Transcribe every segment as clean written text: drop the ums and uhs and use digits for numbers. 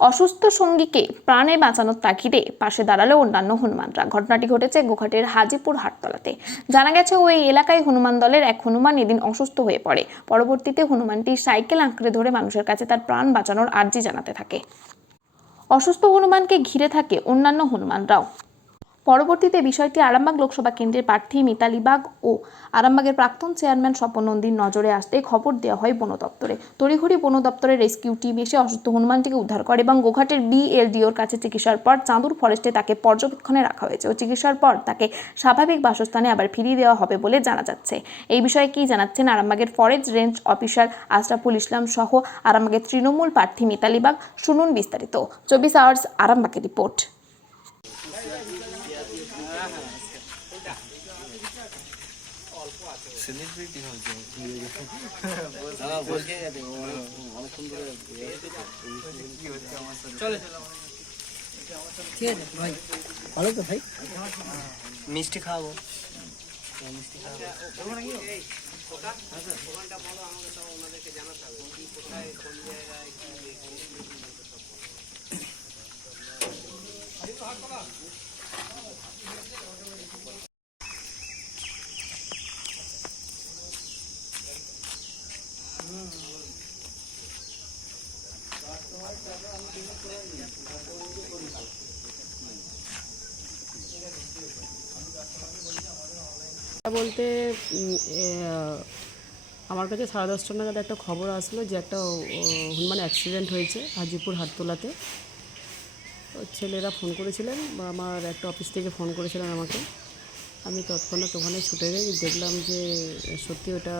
অসুস্থ সঙ্গীকে প্রাণে বাঁচানোর তাগিদে পাশে দাঁড়ালো অন্যান্য হনুমানরা। ঘটনাটি ঘটেছে গোঘাটের হাজিপুর হাটতলাতে। জানা গেছে ওই এলাকায় হনুমান দলের এক হনুমান এদিন অসুস্থ হয়ে পড়ে। পরবর্তীতে হনুমানটি সাইকেল আঁকড়ে ধরে মানুষের কাছে তার প্রাণ বাঁচানোর আর্জি জানাতে থাকে। অসুস্থ হনুমানকে ঘিরে থাকে অন্যান্য হনুমানরাও। পরবর্তীতে বিষয়টি আরামবাগ লোকসভা কেন্দ্রের প্রার্থী মিতালি বাগ ও আরামবাগের প্রাক্তন চেয়ারম্যান স্বপন নন্দীর নজরে আসতে খবর দেওয়া হয় বন দপ্তরে। তড়িঘড়ি বন দপ্তরের রেস্কিউ টিম এসে অসুস্থ হনুমানটিকে উদ্ধার করে এবং গোঘাটের বিএলডিওর কাছে চিকিৎসার পর চাঁদুর ফরেস্টে তাকে পর্যবেক্ষণে রাখা হয়েছে ও চিকিৎসার পর তাকে স্বাভাবিক বাসস্থানে আবার ফিরিয়ে দেওয়া হবে বলে জানা যাচ্ছে। এই বিষয়ে কি জানাচ্ছেন আরামবাগের forest range officer Ashraful Islam সহ আরামবাগের তৃণমূল প্রার্থী মিতালি বাগ, শুনুন বিস্তারিত। 24 আওয়ার্স আরামবাগের রিপোর্ট। সেলিব্রিটি হয়েছে ভাই, ভালো তো ভাই, মিষ্টি খাওয়াবো। বলতে আমার কাছে 10:30 নাগাদ একটা খবর আসলো যে একটা হনুমান অ্যাক্সিডেন্ট হয়েছে হাজিপুর হাটতলাতে। ছেলেরা ফোন করেছিলেন বা আমার একটা অফিস থেকে ফোন করেছিলেন আমাকে। আমি তৎক্ষণাৎ ওখানে ছুটে যাই, দেখলাম যে সত্যি ওটা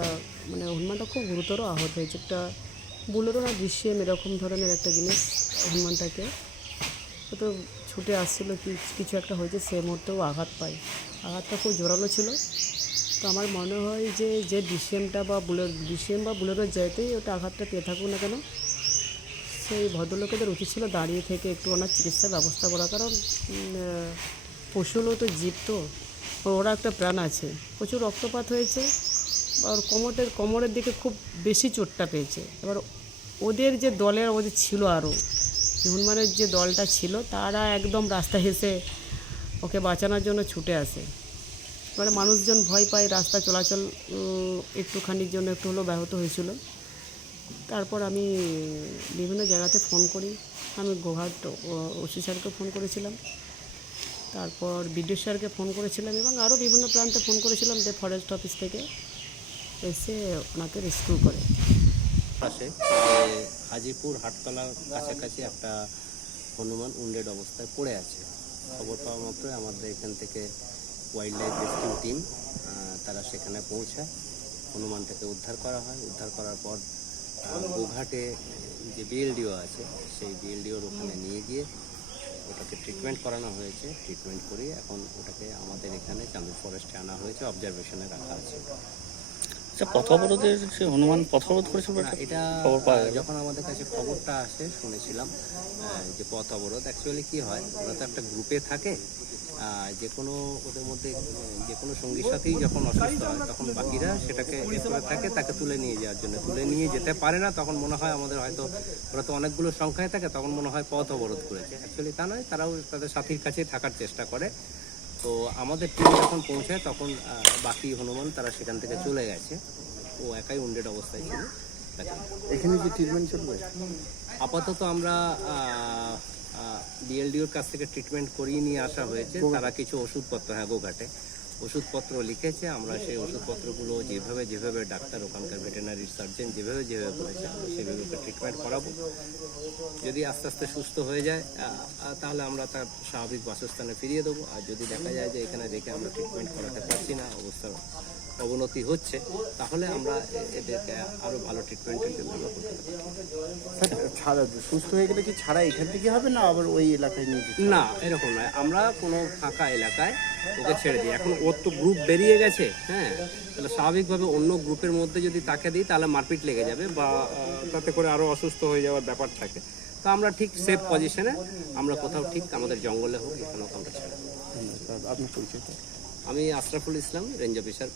মানে হনুমানটা খুব গুরুতর আহত হয়েছে। একটা বুলেরো না দৃশ্যে এরকম ধরনের একটা জিনিস হনুমানটাকে তো ছুটে আসছিলো, কিছু একটা হয়েছে, সে মুহূর্তেও আঘাত পায়। আঘাতটা খুব জোরালো ছিল। তো আমার মনে হয় যে ডিসিএমটা বা বুলেরোর যেতেই ওটা আঘাতটা পেয়ে থাকুক না কেন, সেই ভদ্রলোকেদের উচিত ছিল দাঁড়িয়ে থেকে একটু ওনার চিকিৎসার ব্যবস্থা করা। কারণ পশুরও তো জীব, তো ওরা একটা প্রাণ আছে। প্রচুর রক্তপাত হয়েছে, আর কোমরের দিকে খুব বেশি চোটটা পেয়েছে। এবার ওদের যে ওদের ছিল আরও হনুমানের যে দলটা ছিল, তারা একদম রাস্তা হেসে ওকে বাঁচানোর জন্য ছুটে আসে। মানে মানুষজন ভয় পায়, রাস্তা চলাচল একটুখানির জন্য একটু হলেও ব্যাহত হয়েছিল। তারপর আমি বিভিন্ন জায়গাতে ফোন করি। আমি গোঘাট ওসি স্যারকে ফোন করেছিলাম, তারপর বিডিও স্যারকে ফোন করেছিলাম এবং আরও বিভিন্ন প্রান্তে ফোন করেছিলাম, যে ফরেস্ট অফিস থেকে এসে ওনাকে রেস্কিউ করে। পাশে হাজিপুর হাটতলার কাছাকাছি একটা হনুমান উন্ডেড অবস্থায় পড়ে আছে। খবর পাওয়া মাত্রই আমাদের এখান থেকে ওয়াইল্ড লাইফ রেস্কিউ টিম তারা সেখানে পৌঁছায়। হনুমানটাকে উদ্ধার করা হয়। উদ্ধার করার পর গোঘাটে যে বিএলডিও আছে, সেই বিএলডিওর ওখানে নিয়ে গিয়ে ওটাকে ট্রিটমেন্ট করানো হয়েছে। ট্রিটমেন্ট করিয়ে এখন ওটাকে আমাদের এখানে চাঁদুর ফরেস্টে আনা হয়েছে, অবজারভেশনে রাখা আছে। পথ অবরোধের যে হনুমান পথ অবরোধ করেছিল, এটা যখন আমাদের কাছে খবরটা আসে শুনেছিলাম যে পথ অবরোধ। অ্যাকচুয়ালি কী হয়, ওরা তো একটা গ্রুপে থাকে, যে কোনো ওদের মধ্যে যে কোনো সঙ্গীর সাথেই যখন অসুস্থ হয় তখন বাকিরা সেটাকে করে থাকে তাকে তুলে নিয়ে যাওয়ার জন্য। তুলে নিয়ে যেতে পারে না, তখন মনে হয় আমাদের হয়তো ওরা তো অনেকগুলো সংখ্যায় থাকে, তখন মনে হয় পথ অবরোধ করেছে। অ্যাকচুয়ালি তা নয়, তারাও তাদের সাথীর কাছে থাকার চেষ্টা করে। তো আমাদের টিম যখন পৌঁছায় তখন বাকি হনুমান তারা সেখান থেকে চলে গেছে। ও একাই উন্ডেড অবস্থায় ছিল। এখানে যে ট্রিটমেন্ট চলবে, আপাতত আমরা বিএলডিওর কাছ থেকে ট্রিটমেন্ট করিয়ে নিয়ে আসা হয়েছে। তারা কিছু ওষুধপত্র, গোঘাটে ওষুধপত্র লিখেছে। আমরা সেই ওষুধপত্রগুলো যেভাবে ডাক্তার, ওখানকার ভেটেরিনারি সার্জন যেভাবে বলেছে সেভাবে ট্রিটমেন্ট করাবো। যদি আস্তে আস্তে সুস্থ হয়ে যায় তাহলে আমরা তার স্বাভাবিক বাসস্থানে ফিরিয়ে দেবো। আর যদি দেখা যায় যে এখানে রেখে আমরা ট্রিটমেন্ট করাতে পারছি না, অবস্থার অবনতি হচ্ছে, তাহলে আমরা এদেরকে আরও ভালো ট্রিটমেন্টের জন্য করতে ছাড়া সুস্থ হয়ে গেলে কি ছাড়া এখান থেকে হবে না আবার ওই এলাকায় নিয়ে যেতে? না, এরকম নয়। আমরা কোনো ফাঁকা এলাকায় ওকে ছেড়ে দিই। এখন ওর তো গ্রুপ বেরিয়ে গেছে, হ্যাঁ, তাহলে স্বাভাবিকভাবে অন্য গ্রুপের মধ্যে যদি তাকে দিই তাহলে মারপিট লেগে যাবে বা তাতে করে আরও অসুস্থ হয়ে যাওয়ার ব্যাপার থাকে। তো আমরা ঠিক সেফ পজিশনে, আমরা কোথাও ঠিক আমাদের জঙ্গলে হোক, এখানেও আমরা ছেড়ে দেবো। আপনার পরিচয়? আমি আশরাফুল ইসলাম, রেঞ্জ অফিসার।